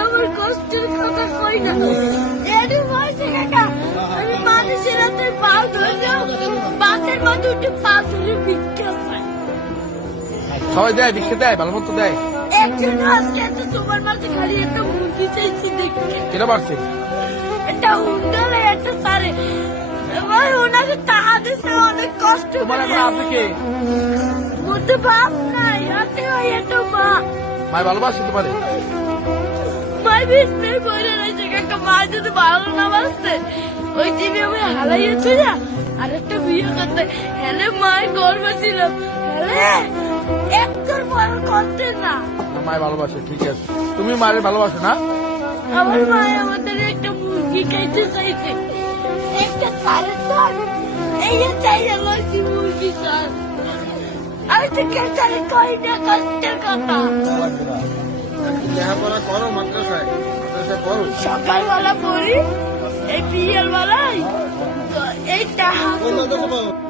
আমার কষ্টের কথা কই না এর বয়সে কাকা আমি মানুষের হাতে পা ধরলেও বাসের মতো উঠে পা ধরে ভিক্ষা পাই। সবাই দেয়, ভিক্ষা দেয়, ভালো মতো দেয়। একজন আজকে এত তোমার মাঝে খালি একটা মুরগি চাইছি দেখতে। কেন পারছে? একটা উন্ডালে একটা সারে ভাই ওনাকে টাকা দিচ্ছে অনেক কষ্ট তোমার করে। এখন আছে কে? মধ্যে বাপ নাই আছে ভাই একটা মা। মায় ভালোবাসে তোমারে? মাই বিষ্ণু বইরে রয়েছে কাকা মা যদি ভালো না বাসতে ওই টিভি আমি হারাইয়েছি না আর একটা বিয়ে করতে হেলে মায়ের গর্ব ছিল হেলে একটার বড় করতে না। মায় ভালোবাসে, ঠিক আছে। তুমি মায়ের ভালোবাসো না? আমার মায় আমাদের একটা মুরগি খাইতে চাইছে একটা সাড়ে চার এই চাই লাগছি মুরগি চার আমি তো কেটারে কই না কষ্টের কথা। লেখাপড়া করো মাদ্রাসায়, মাদ্রাসায় পড়ো। সকালবেলা পড়ি এই বিয়ের বেলায় এই টাকা